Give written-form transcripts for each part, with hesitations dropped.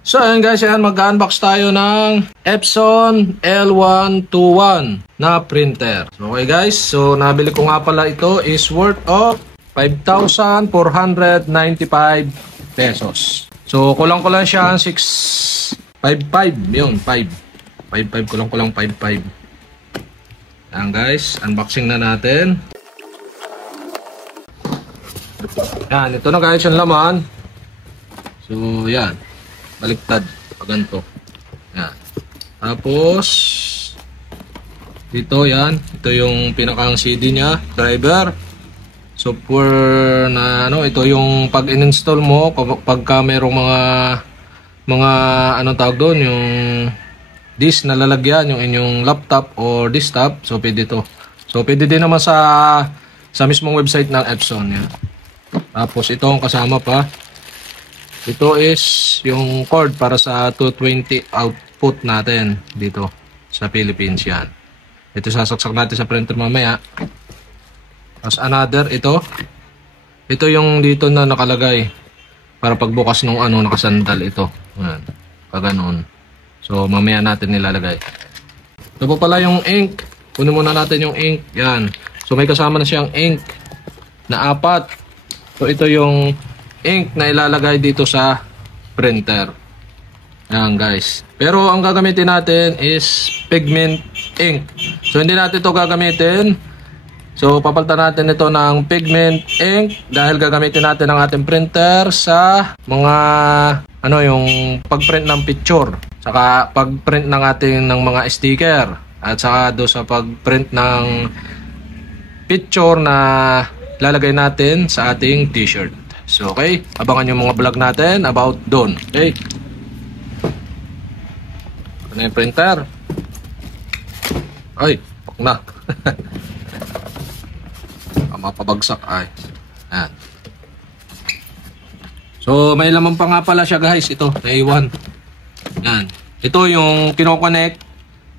So ayun guys, yan mag-unbox tayo ng Epson L121 na printer. So okay guys, so nabili ko nga pala ito is worth of 5,495 pesos. So kulang-kulang siya 655, yun 555 kulang-kulang 55. Yan guys, unboxing na natin. Yan, ito na guys yung laman. So yan, baliktad pag ganito. Yan. Tapos dito yan, ito yung pinakang CD niya, driver, software na ano, ito yung pag in-install mo pagka merong mga anong tawag doon, yung disk na lalagyan yung inyong laptop or desktop, so pwede ito. So pwede din naman sa mismong website ng Epson yan. Tapos ito ang kasama pa. Ito is yung cord para sa 220 output natin dito sa Philippines yan. Ito sasaksak natin sa printer mamaya. Tapos another, ito yung dito na nakalagay para pagbukas nung ano, nakasandal ito. Ayan, paganoon. So mamaya natin nilalagay. Ito po pala yung ink. Kunin muna natin yung ink. Yan. So may kasama na siyang ink na 4. So ito yung ink na ilalagay dito sa printer. Yan guys. Pero ang gagamitin natin is pigment ink. So hindi natin ito gagamitin. So papalitan natin ito ng pigment ink dahil gagamitin natin ang ating printer sa mga ano, yung pagprint ng picture, saka pagprint ng ating ng mga sticker, at saka do sa pagprint ng picture na lalagay natin sa ating t-shirt. So okay, abangan yung mga vlog natin about doon. Okay, ano yung printer? Ay, pak na. Mapabagsak ay. Yan. So may laman pa nga pala siya guys, ito na A1. Yan. Ito yung kinoconnect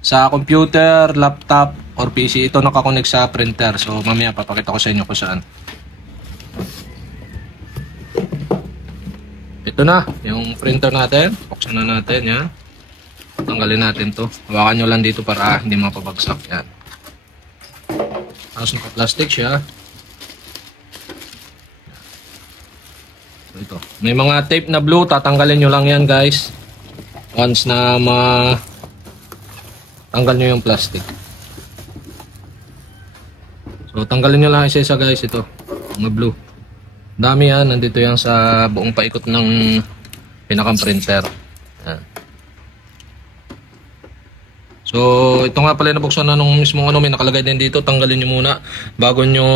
sa computer, laptop or PC. Ito nakakonect sa printer. So mamaya papakita ko sa inyo kung saan. Ito na yung printer natin. Buksan na natin yan. Tanggalin natin to. Hawakan nyo lang dito para hindi mapabagsak. Yan. Tapos naka-plastic siya. Ito. May mga tape na blue, tatanggalin nyo lang yan guys. Once na tanggal nyo yung plastic. So tanggalin nyo lang isa-isa guys, ito. Mga blue. Dami yan, nandito yan sa buong paikot ng pinakang printer. Yan. So ito nga pala nabuksan na nung mismong ano, may nakalagay din dito. Tanggalin nyo muna bago nyo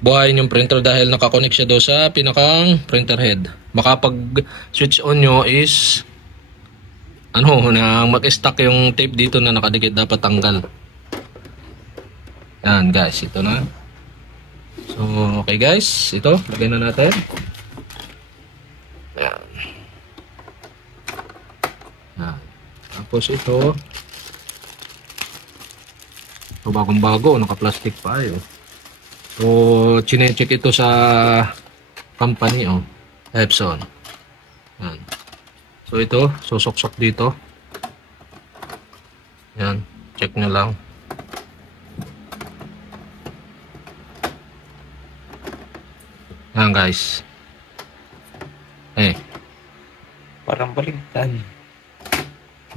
buhayin yung printer dahil nakakonect siya doon sa pinakang printer head. Baka pag switch on nyo is ano, na mag-stuck yung tape dito na nakadikit, dapat tanggal. Yan guys, ito na. So okay guys, ito lagay na natin. Yan. Yan. Tapos ito bagong bago, naka-plastic pa ayo. So, chine-check ito sa company, Epson. Yan. So, ito, susok-sok dito. Yan, check nyo lang. Yan, guys. Parang baligtad.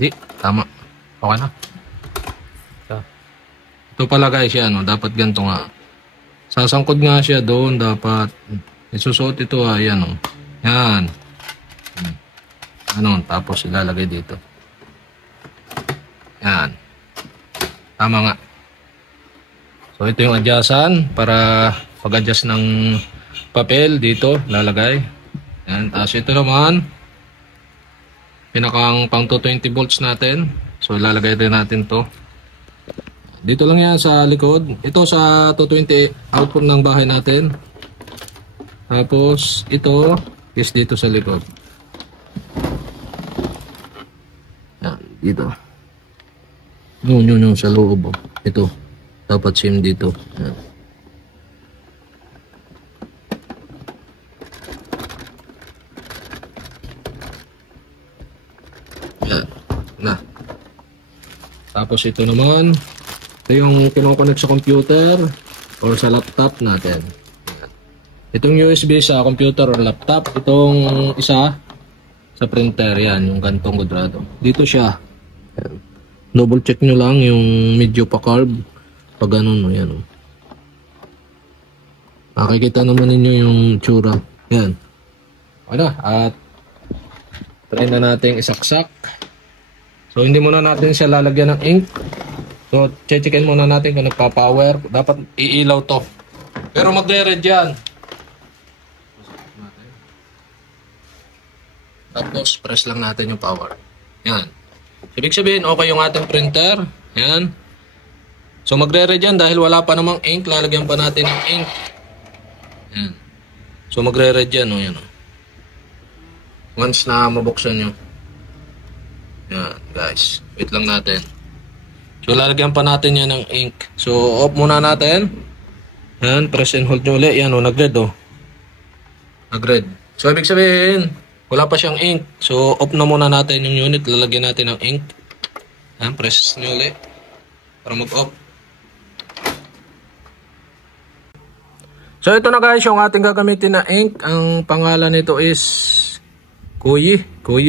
Di, tama. Okay na. Ito pala guys, yan, dapat ganito nga. Sasangkod nga siya doon, dapat isusuot ito, yan yan. Ano, tapos ilalagay dito. Yan. Tama nga. So ito yung adjustan para pag-adjust ng papel dito, lalagay. Yan, tapos ito naman pinakang pang 220 volts natin. So ilalagay din natin to. Dito lang yan sa likod. Ito sa 220 output ng bahay natin. Tapos ito is dito sa likod. Yan, dito. No, sa loob. Ito. Dapat same dito. Yan. Tapos ito naman, ito yung kinoconnect sa computer or sa laptop natin. Itong USB sa computer or laptop, itong isa sa printer, yan, yung gantong kuadrado. Dito siya. Yan. Double check nyo lang yung medyo pa-carb. Pag ganun, yan. Makikita naman ninyo yung tsura. Yan. Okay na. At try na natin isaksak. So, hindi muna natin siya lalagyan ng ink. So, checkin muna natin kung nagpa-power. Dapat iilaw to. Pero magre-red yan. Tapos, press lang natin yung power. Yan. Ibig sabihin, okay yung ating printer. Yan. So, magre-red yan dahil wala pa namang ink. Lalagyan pa natin ng ink. Yan. So, magre-red yan. O, yan, o. Once na mabuksan nyo. Yan, guys. Wait lang natin. So, lalagyan pa natin yan ng ink. So, off muna natin. Yan. Press and hold nyo ulit. Yan, o. Nag-red, o. Nag-red. So, ibig sabihin, wala pa siyang ink. So, off na muna natin yung unit. Lalagyan natin ng ink. Yan, press nyo ulit. Para mag-off. So, ito na guys, yung ating gagamitin na ink. Ang pangalan nito is Koyi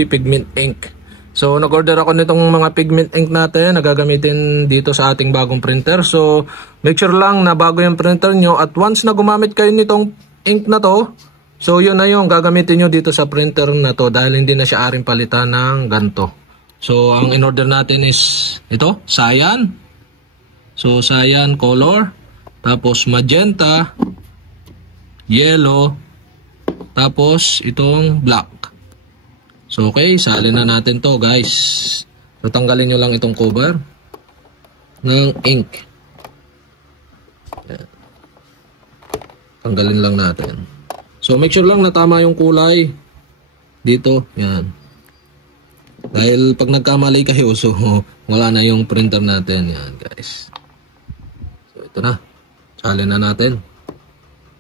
Pigment Ink. So, nag-order ako nitong mga pigment ink natin na gagamitin dito sa ating bagong printer. So, make sure lang na bago yung printer nyo. At once na gumamit kayo nitong ink na to, so, yun na yung gagamitin nyo dito sa printer na to dahil hindi na siya aring palitan ng ganto. So, ang in-order natin is ito, cyan. So, cyan color. Tapos, magenta, yellow, tapos itong black. So, okay, salin na natin to guys. So, tanggalin nyo lang itong cover ng ink. Yan. Tanggalin lang natin. So, make sure lang na tama yung kulay dito. Yan. Dahil pag nagkamali kayo, so wala na yung printer natin. Yan, guys. So, ito na. Salin na natin.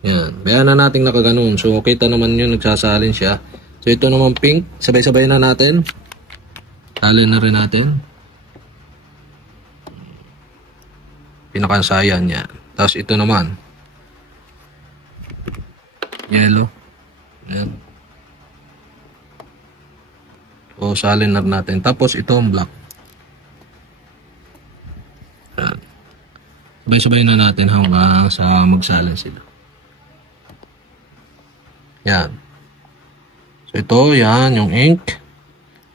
Yan. Bayan na natin nakaganon. So, kita naman yun, nagsasalin siya. So, ito naman pink. Sabay-sabay na natin. Salin na rin natin. Pinakasayan yan. Tapos, ito naman. Yellow. Yan. So, salin na natin. Tapos, ito ang black. Yan. Sabay-sabay na natin hanggang sa magsalin sila. Yan. So, ito, yan, yung ink.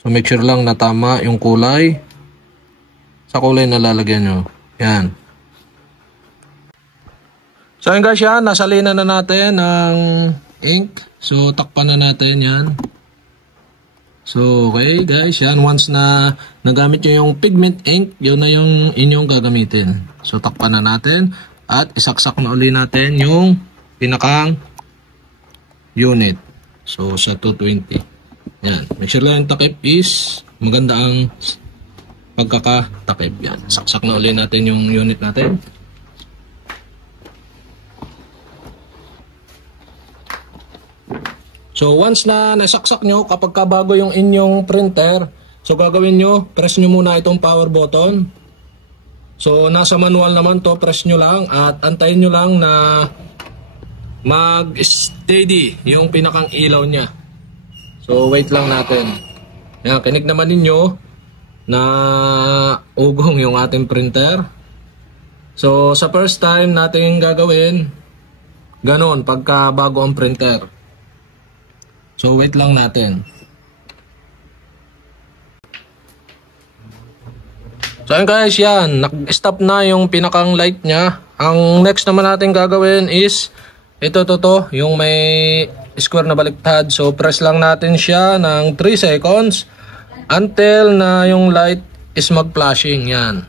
So, make sure lang na tama yung kulay. Sa kulay na lalagyan nyo. Yan. So, yun guys, yan. Nasalinan na natin ng ink. So, takpan na natin yan. So, okay guys, yan. Once na nagamit nyo yung pigment ink, yun na yung inyong gagamitin. So, takpan na natin. At isaksak na uli natin yung pinakang unit. So, sa 220. Yan. Make sure lang yung takip is maganda ang pagkakatakip. Yan. Saksak na uli natin yung unit natin. So, once na nasaksak nyo, kapag kabago yung inyong printer, so gagawin nyo, press nyo muna itong power button. So, nasa manual naman to, press nyo lang at antayin nyo lang na mag-steady yung pinakang ilaw niya. So, wait lang natin. Yan, kinig naman ninyo na ugong yung ating printer. So, sa first time natin gagawin, ganon, pagka bago ang printer. So, wait lang natin. So, guys, yan. Nag-stop na yung pinakang light niya. Ang next naman natin gagawin is ito, yung may square na baliktad. So, press lang natin siya ng 3 seconds until na yung light is mag-flashing. Yan.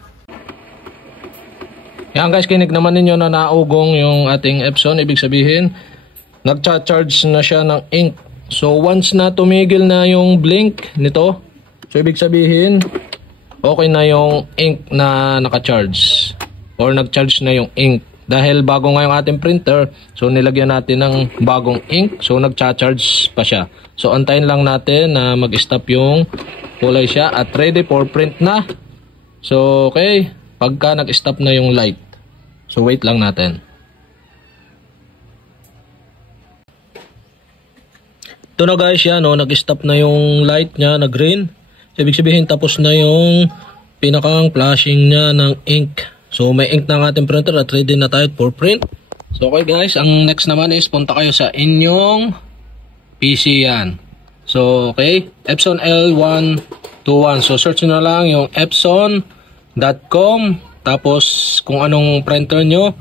Yan guys, kinig naman ninyo na naugong yung ating Epson. Ibig sabihin, nag-charge na siya ng ink. So, once na tumigil na yung blink nito, so ibig sabihin, okay na yung ink na naka-charge. Or nag-charge na yung ink. Dahil bago nga yung ating printer, so nilagyan natin ng bagong ink, so nag-charge pa siya. So antayin lang natin na mag-stop yung kulay siya at ready for print na So, okay. Pagka nag-stop na yung light. So, wait lang natin. Ito na guys, yan, no? Nag-stop na yung light niya na green. Ibig sabihin, tapos na yung pinakang flashing niya ng ink. So, may ink na ang ating printer at ready na tayo for print. So, okay guys, ang next naman is punta kayo sa inyong PC yan. So, okay, Epson L121. So, search nyo na lang yung epson.com. Tapos, kung anong printer nyo.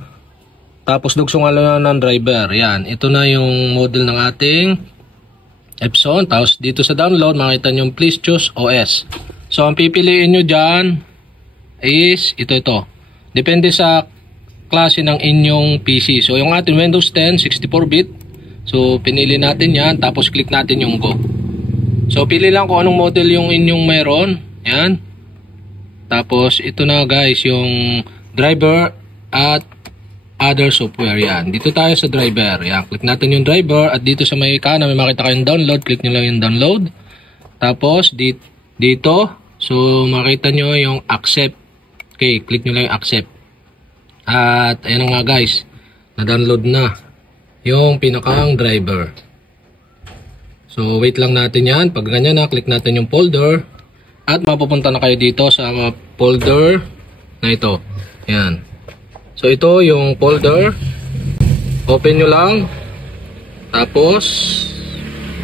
Tapos, dugsungan lang ng driver. Yan, ito na yung model ng ating Epson. Tapos dito sa download makita nyo please choose OS. So ang pipiliin nyo dyan is ito. Depende sa klase ng inyong PC. So yung ating Windows 10 64-bit. So pinili natin yan. Tapos click natin yung go. So pili lang kung anong model yung inyong meron. Yan. Tapos ito na guys yung driver at other software. Yan. Dito tayo sa driver. Yan. Click natin yung driver. At dito sa may kanan, may makita kayong download. Click nyo lang yung download. Tapos, dito. So, makita nyo yung accept. Okay. Click nyo lang yung accept. At, ayan nga guys. Na-download na yung pinakang driver. So, wait lang natin yan. Pag ganyan na, click natin yung folder. At, mapupunta na kayo dito sa folder na ito. Yan. So ito yung folder. Open nyo lang. Tapos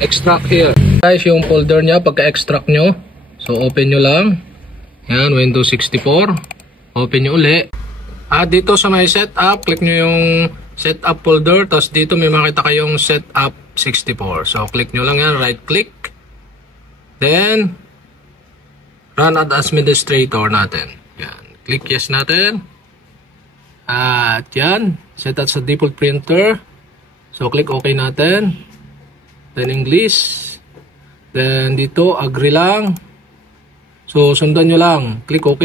extract here. Guys, yung folder nya pagka-extract nyo. So open nyo lang. Yan, Windows 64. Open nyo uli. At dito sa may setup, click nyo yung setup folder. Tapos dito may makita kayong setup 64. So click nyo lang yan, right click. Then run as administrator natin. Yan. Click yes natin. At yan, set at sa default printer. So click OK natin. Then English. Then dito agree lang. So sundan nyo lang. Click OK.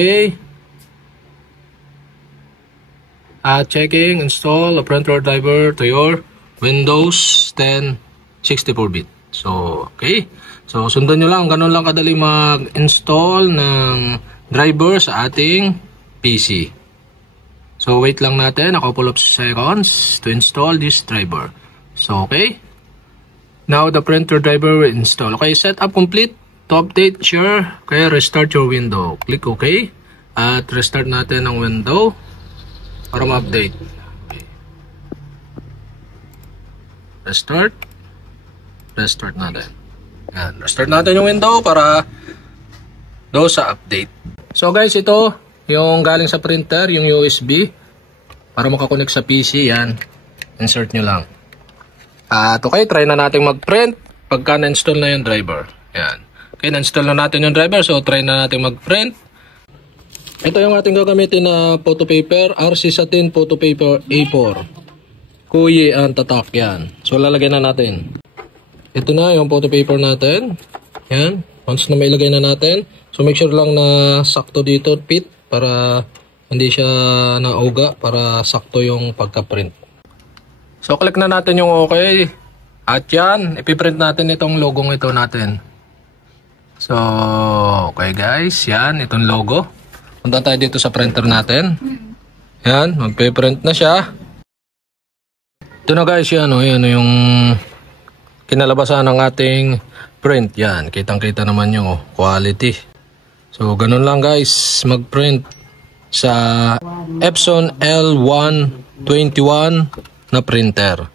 At checking install a printer driver to your Windows 10 64-bit. So okay. So sundan nyo lang. Ganun lang kadali mag-install ng driver sa ating PC. So wait lang natin a couple of seconds to install this driver. So okay. Now the printer driver will install. Okay, setup complete. To update, sure. Okay, restart your window. Click OK. At restart natin ang window para ma-update. Okay. Restart natin. Yan, restart natin yung window para do sa update. So guys, ito yung galing sa printer, yung USB. Para makakonect sa PC, yan. Insert nyo lang. At okay, try na natin mag-print pagka na-install na yung driver. Yan. Okay, na-install na natin yung driver. So, try na natin mag-print. Ito yung ating gagamitin na photo paper. RC Satin Photo Paper A4. Kuyi ang tatak, yan. So, lalagay na natin. Ito na yung photo paper natin. Yan. Once na mailagay na natin. So, make sure lang na sakto dito, fit. Para hindi siya nauga. Para sakto yung pagka-print. So, click na natin yung okay. At yan. Ipiprint natin itong logong ito natin. So, okay guys. Yan. Itong logo. Punta tayo dito sa printer natin. Yan. Magpiprint na siya. Ito na guys. Yan. Yan yung kinalabasan ng ating print. Yan. Kitang-kita naman yung quality. So, ganun lang guys, mag-print sa Epson L121 na printer.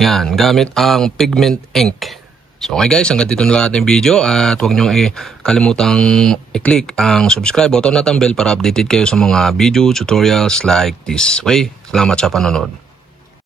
Yan, gamit ang pigment ink. So, okay guys, hanggang dito na lang ating video at huwag nyo kalimutang i-click ang subscribe button at ang bell para updated kayo sa mga video tutorials like this. Okay, salamat sa panonood.